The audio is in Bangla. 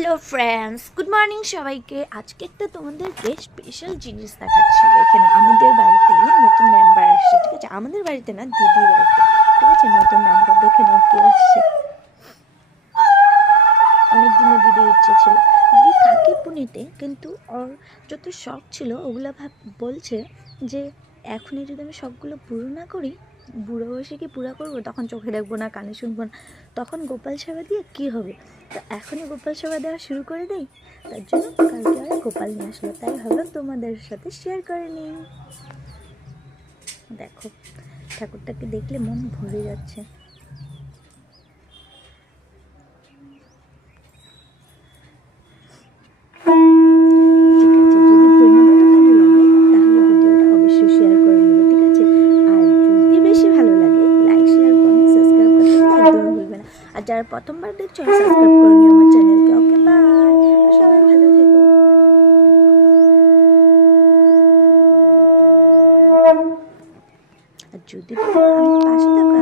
হ্যালো ফ্রেন্ডস, গুড মর্নিং সবাইকে। আজকে একটা তোমাদেরকে স্পেশাল জিনিস দেখাচ্ছি। দেখে নাও, আমাদের বাড়িতে নতুন মেম্বার আসছে। ঠিক আছে, আমাদের বাড়িতে না, দিদির বাড়িতে। ঠিক আছে, নতুন মেম্বার। দেখে নাও কে আসছে। অনেক দিনের দিদির ইচ্ছে ছিল। দিদি থাকে পুনেতে, কিন্তু ওর যত শখ ছিল ওগুলো বলছে যে এখনই যদি আমি শখগুলো পুরো না করি, বুড়ো বয়সে কি পুরো করবো? তখন চোখে দেখবো না, কানে শুনবো না, তখন গোপাল সেবা দিয়ে কি হবে? তো এখনই গোপাল সেবা দেওয়া শুরু করে দেই। তার জন্য কালকে আর গোপাল নিয়ে আসলো, তাই ভাবলাম তোমাদের সাথে শেয়ার করে নিই। দেখো, ঠাকুরটাকে দেখলে মন ভরে যাচ্ছে। শেয়ার করে নেবে, ঠিক আছে? আর যদি বেশি ভালো লাগে, লাইক শেয়ার কমেন্ট সাবস্ক্রাইব করতে কিন্তু একদমই ভুলবে না। আর যারা প্রথমবার দেখছো, সাবস্ক্রাইব করে নিও আমার চ্যানেলকে। ওকে, বাই। আর সবাই ভালো থেকো। আর যদি তোমরা আমার পাশে থাকো,